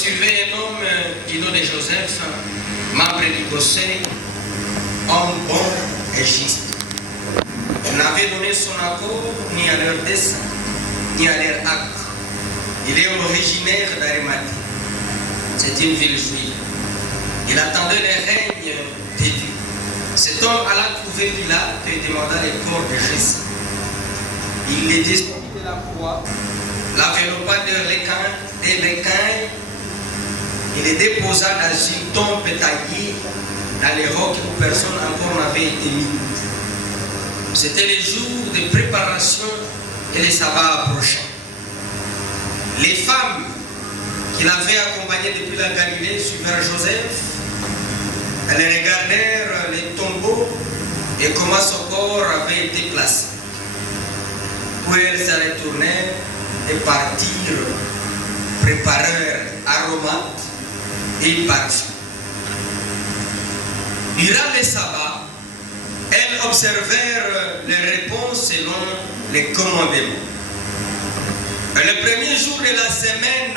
surveille un homme du nom de Joseph, membre du conseil, homme bon et juste. Il n'avait donné son accord ni à leur dessein, ni à leur acte. Il est originaire d'Arimathée. C'est une ville juive. Il attendait le règne de Dieu. Cet homme alla trouver Pilate et demanda le corps de Jésus. Il les descendit de la croix, l'enveloppa de l'écaille, il les déposa dans une tombe taillée dans les rocs où personne encore n'avait été mis. C'était les jours de préparation et le sabbat approchant. Les femmes qui l'avaient accompagné depuis la Galilée suivirent Joseph. Elles regardèrent les tombeaux et comment son corps avait été placé. Puis elles se retournèrent et partirent, préparèrent aromates et parfums. Durant le sabbat, elles observèrent les réponses selon les commandements. Le premier jour de la semaine,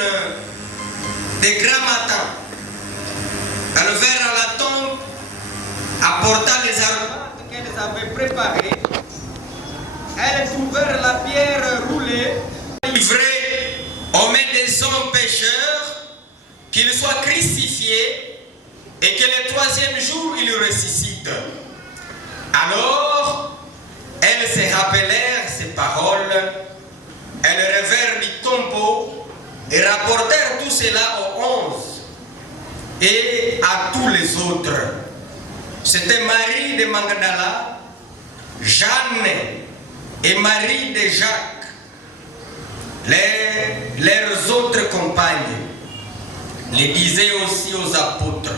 de grand matin, elles vinrent à la tombe, apportant les aromates qu'elles avaient préparés. Elles trouvèrent la pierre roulée, livrée aux mains des hommes pécheurs, qu'il soit crucifié et que le troisième jour il ressuscite. Alors, elles se rappelèrent ces paroles, elles revèrent du tombeau et rapportèrent tout cela aux 11 et à tous les autres. C'était Marie de Magdala, Jeanne et Marie de Jacques, leurs autres compagnes. Les disaient aussi aux apôtres.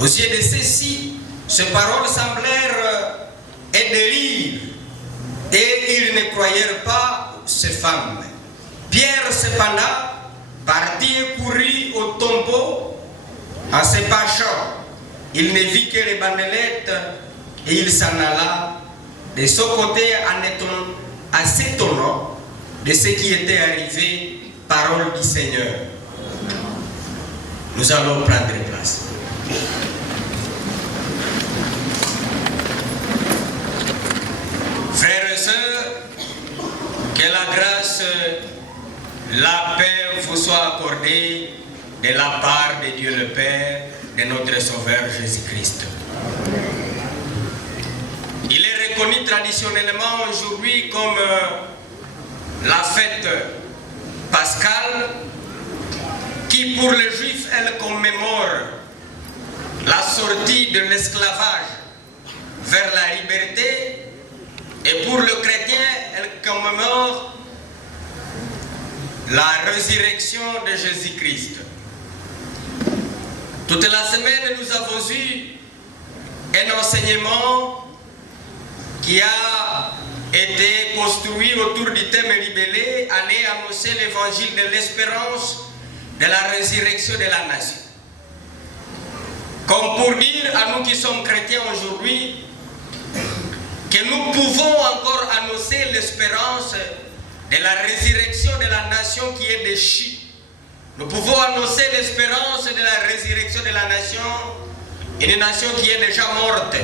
Aux yeux de ceux-ci, ces paroles semblèrent être de rire, et ils ne croyèrent pas ces femmes. Pierre, cependant, partit et courut au tombeau. En se penchant, il ne vit que les bandelettes et il s'en alla de son côté en s'étonnant de ce qui était arrivé, parole du Seigneur. Nous allons prendre place. Frères et sœurs, que la grâce, la paix vous soit accordée de la part de Dieu le Père, de notre Sauveur Jésus-Christ. Il est reconnu traditionnellement aujourd'hui comme la fête pascale qui pour les Juifs, elle commémore la sortie de l'esclavage vers la liberté, et pour le chrétien, elle commémore la résurrection de Jésus-Christ. Toute la semaine, nous avons eu un enseignement qui a été construit autour du thème libellé, aller annoncer l'évangile de l'espérance de la résurrection de la nation. Comme pour dire à nous qui sommes chrétiens aujourd'hui que nous pouvons encore annoncer l'espérance de la résurrection de la nation qui est déchue. Nous pouvons annoncer l'espérance de la résurrection de la nation, une nation qui est déjà morte.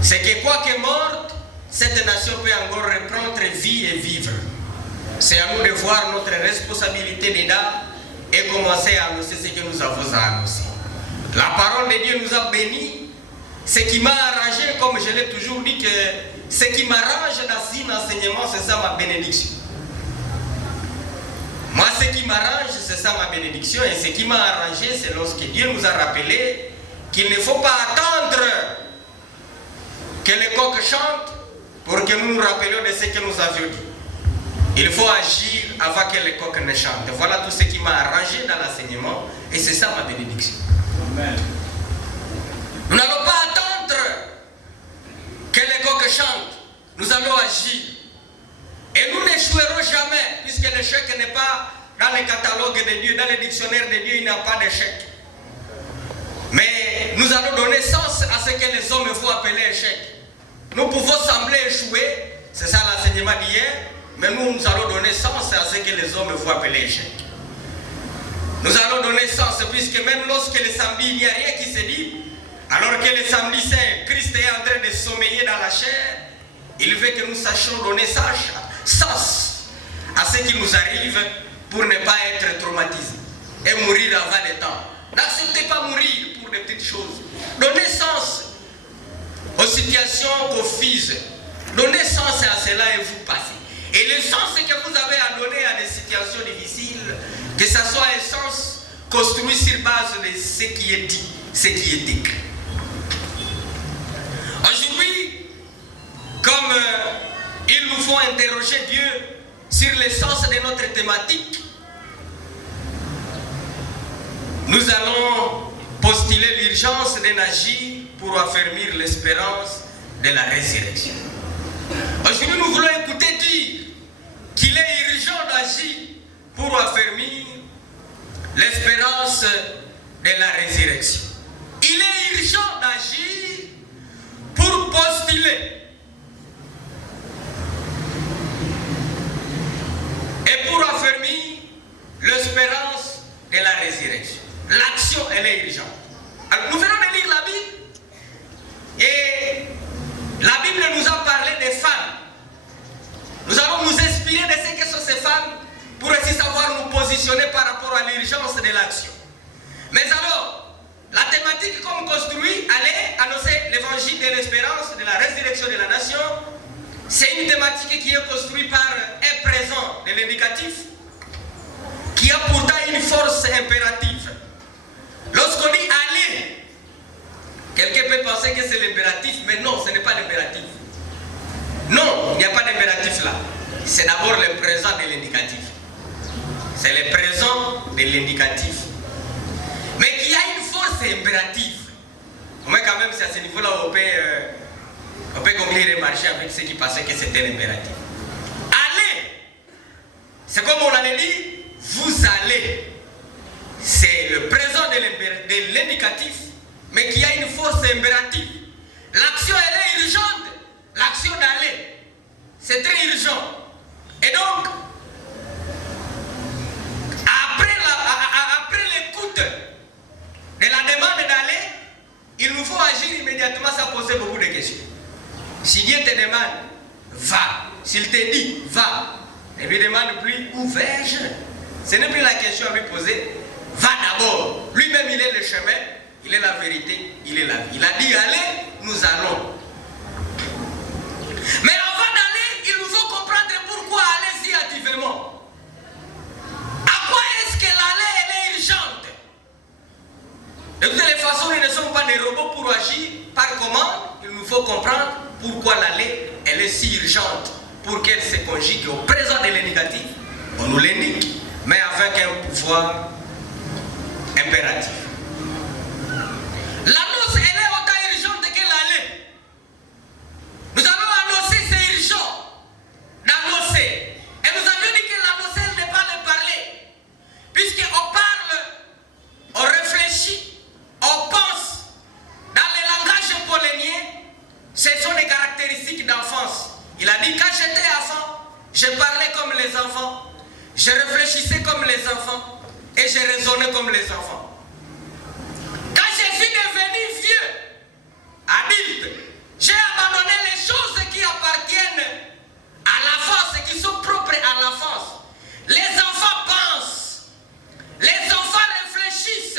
C'est que quoi que morte, cette nation peut encore reprendre vie et vivre. C'est à nous de voir notre responsabilité dedans et commencer à annoncer ce que nous avons à annoncer. La parole de Dieu nous a bénis. Ce qui m'a arrangé, comme je l'ai toujours dit, que ce qui m'arrange dans un enseignement, c'est ça ma bénédiction. Moi, ce qui m'arrange, c'est ça ma bénédiction. Et ce qui m'a arrangé, c'est lorsque Dieu nous a rappelé qu'il ne faut pas attendre que le coq chante pour que nous nous rappelions de ce que nous avions dit. Il faut agir avant que le coq ne chante. Voilà tout ce qui m'a arrangé dans l'enseignement. Et c'est ça ma bénédiction. Amen. Nous n'allons pas attendre que le coq chante. Nous allons agir. Et nous n'échouerons jamais, puisque l'échec n'est pas dans le catalogue de Dieu, dans le dictionnaire de Dieu, il n'y a pas d'échec. Mais nous allons donner sens à ce que les hommes vont appeler échec. Nous pouvons sembler échouer, c'est ça l'enseignement d'hier, mais nous allons donner sens à ce que les hommes vont appeler échec. Nous allons donner sens, puisque même lorsque le samedi, il n'y a rien qui se dit, alors que le samedi saint, Christ est en train de sommeiller dans la chair, il veut que nous sachions donner sens à ce qui nous arrive pour ne pas être traumatisés et mourir avant le temps. N'acceptez pas mourir pour des petites choses. Donnez sens aux situations confuses. Donnez sens à cela et vous passez. Et le sens que vous avez à donner à des situations difficiles, que ce soit un sens construit sur base de ce qui est dit, ce qui est écrit. Aujourd'hui, comme il nous faut interroger Dieu sur le sens de notre thématique, nous allons postuler l'urgence d'un agir pour affermir l'espérance de la résurrection. Aujourd'hui, nous voulons écouter dire qu'il est urgent d'agir pour affermir l'espérance de la résurrection. Il est urgent d'agir pour postuler et pour affermir l'espérance de la résurrection. L'action, elle est urgente. Alors, nous venons de lire la Bible et la Bible nous a parlé des femmes. Nous allons nous inspirer de ce que sont ces femmes pour aussi savoir nous positionner par rapport à l'urgence de l'action. Mais alors, la thématique comme construit, allait annoncer l'évangile de l'espérance, de la résurrection de la nation. C'est une thématique qui est construite par un présent de l'indicatif qui a pourtant une force impérative. Lorsqu'on dit aller, quelqu'un peut penser que c'est l'impératif, mais non, ce n'est pas l'impératif. Non, il n'y a pas d'impératif là. C'est d'abord le présent de l'indicatif. C'est le présent de l'indicatif. Mais il y a une force impérative. Moi, quand même, c'est à ce niveau-là où on peut conclure et marcher avec ce qui pensait que c'était l'impératif. Allez, c'est comme on avait dit, vous allez. C'est le présent de l'indicatif, mais qui a une force impérative. L'action, elle est urgente. L'action d'aller, c'est très urgent. Et donc, après l'écoute de la demande d'aller, il nous faut agir immédiatement sans poser beaucoup de questions. Si Dieu te demande, va. S'il te dit, va. Ne lui demande plus, où vais-je? Ce n'est plus la question à lui poser. Va d'abord. Lui-même, il est le chemin, il est la vérité, il est la vie. Il a dit, allez, nous allons. Mais avant d'aller, il nous faut comprendre pourquoi aller si hâtivement. À quoi est-ce que l'aller, elle est urgente? De toutes les façons, nous ne sommes pas des robots pour agir par commande. Il nous faut comprendre pourquoi l'aller, elle est si urgente. Pour qu'elle se conjugue au présent de l'indicatif. On nous l'indique, mais avec un pouvoir impératif. L'annonce, elle est autant urgente que l'aller. Nous allons annoncer, c'est urgent d'annoncer. Et nous avions dit que l'annoncer, elle n'est pas de parler. Puisqu'on parle, on réfléchit, on pense. Dans le langage polonais, ce sont des caractéristiques d'enfance. Il a dit, quand j'étais enfant, je parlais comme les enfants, je réfléchissais comme les enfants et je raisonnais comme les enfants. Quand je suis devenu vieux, adulte, j'ai abandonné les choses qui appartiennent à l'enfance, qui sont propres à l'enfance. Les enfants pensent, les enfants réfléchissent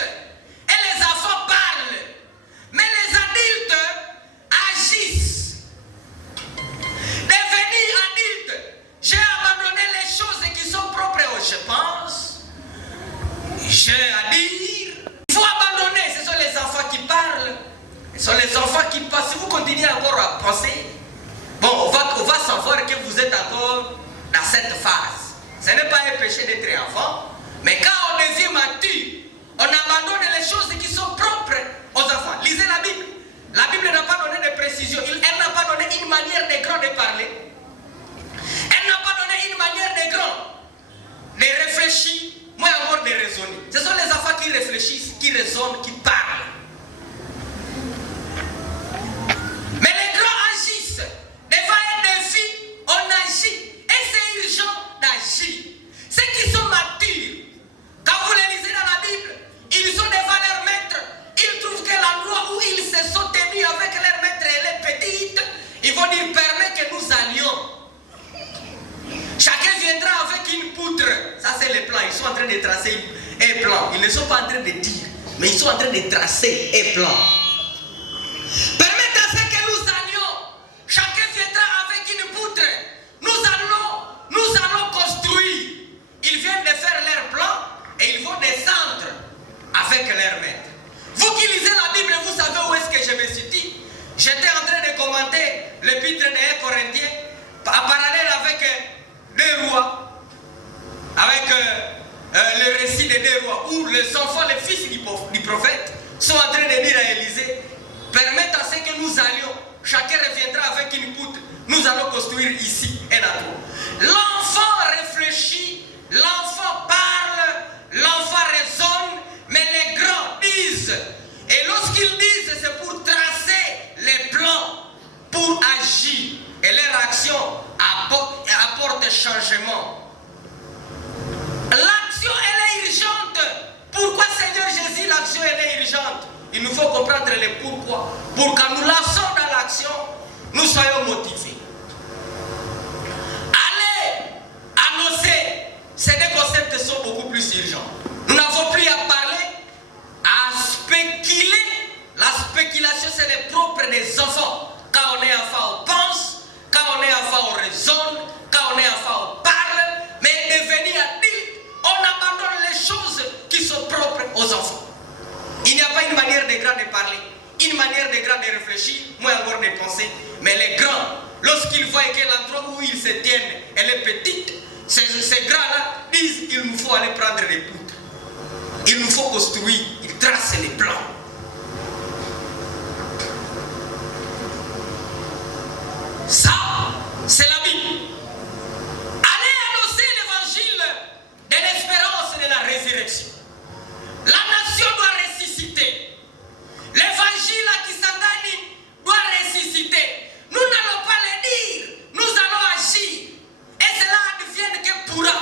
et les enfants parlent. Mais les adultes agissent. Devenu adulte, j'ai abandonné les choses qui sont propres je pense. J'ai à dire, il faut abandonner. Ce sont les enfants qui parlent. Ce sont les enfants qui pensent. Si vous continuez encore à penser, bon, on va savoir que vous êtes encore dans cette phase. Ce n'est pas un péché d'être enfant, mais quand on devient mature, on abandonne les choses qui sont propres aux enfants. Lisez la Bible. La Bible n'a pas donné de précision. Elle n'a pas donné une manière de grand de parler. Elle n'a pas donné une manière de grand de réfléchir, moi encore de raisonner. Ce sont les enfants qui réfléchissent, qui raisonnent, qui parlent. Mais les grands agissent. Devant un défi, on agit. Et c'est urgent d'agir. Ceux qui sont matures, quand vous les lisez dans la un plan. Ils ne sont pas en train de dire, mais ils sont en train de tracer un plan. Permettez à ce que nous allions. Chacun viendra avec une poutre. Nous allons construire. Ils viennent de faire leur plan et ils vont descendre avec leur maître. Vous qui lisez la Bible, vous savez où est-ce que je me situe. J'étais en train de commenter l'épître des Corinthiens en parallèle avec 2 rois, avec le récit des 2 rois, où les enfants, les fils du prophète sont en train de dire à Élisée, permettez à ce que nous allions, chacun reviendra avec une poutre, nous allons construire ici un endroit. L'enfant réfléchit, l'enfant parle, l'enfant raisonne, mais les grands disent. Et lorsqu'ils disent, c'est pour tracer les plans, pour agir. Et leur action apporte changement. L'action, elle est urgente. Pourquoi, Seigneur Jésus, l'action, elle est urgente? Il nous faut comprendre le pourquoi. Pour que nous lançons dans l'action, nous soyons motivés. Aller annoncer, ces 2 concepts sont beaucoup plus urgents. Nous n'avons plus à parler, à spéculer. La spéculation, c'est le propre des enfants. Quand on est enfant, on pense. Quand on est enfant, on raisonne. Quand on est enfant, on parle. Mais devenir adulte, on abandonne les choses qui sont propres aux enfants. Il n'y a pas une manière de grand de parler, une manière de grand de réfléchir, moins encore de penser. Mais les grands, lorsqu'ils voient que l'endroit où ils se tiennent, elle est petite, ces grands-là disent qu'il nous faut aller prendre des poutres. Il nous faut construire, ils tracent les plans. Ça, c'est la Bible. Allez annoncer l'évangile de l'espérance et de la résurrection. La nation doit ressusciter. L'évangile à Kisangani doit ressusciter. Nous n'allons pas le dire, nous allons agir. Et cela advienne que pourra.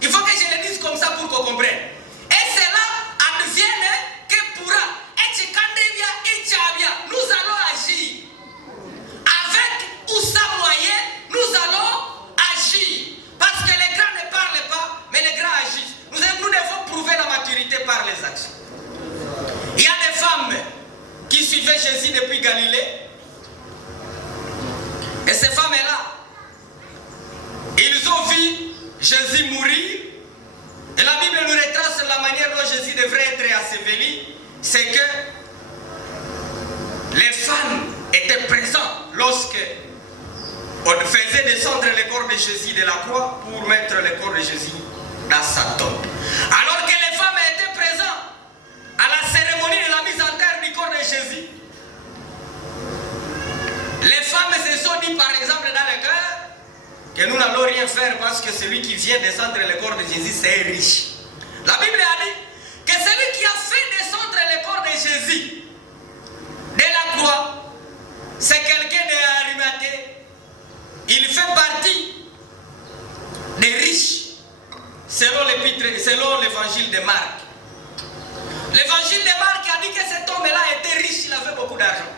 Il faut que je le dise comme ça pour qu'on comprenne. Et cela advienne que pourra. Et nous allons agir. Avec ou sans moyen, nous allons agir. Parce que les grands ne parlent pas, mais les grands agissent. Nous devons prouver la maturité par les actions. Il y a des femmes qui suivaient Jésus depuis Galilée. Et ces femmes-là, ils ont vu Jésus mourir. Et la Bible nous retrace la manière dont Jésus devrait être enseveli. C'est que les femmes étaient présentes lorsque on faisait descendre le corps de Jésus de la croix pour mettre le corps de Jésus dans sa tombe. Alors que les femmes étaient présentes à la cérémonie de la mise en terre du corps de Jésus, les femmes se sont dit par exemple dans le cœur que nous n'allons rien faire parce que celui qui vient descendre le corps de Jésus c'est riche. La Bible a dit que celui qui a fait descendre le corps de Jésus de la croix, c'est quelqu'un d'Arimathée. Il fait partie des riches selon l'évangile de Marc. L'évangile de Marc a dit que cet homme-là était riche, il avait beaucoup d'argent.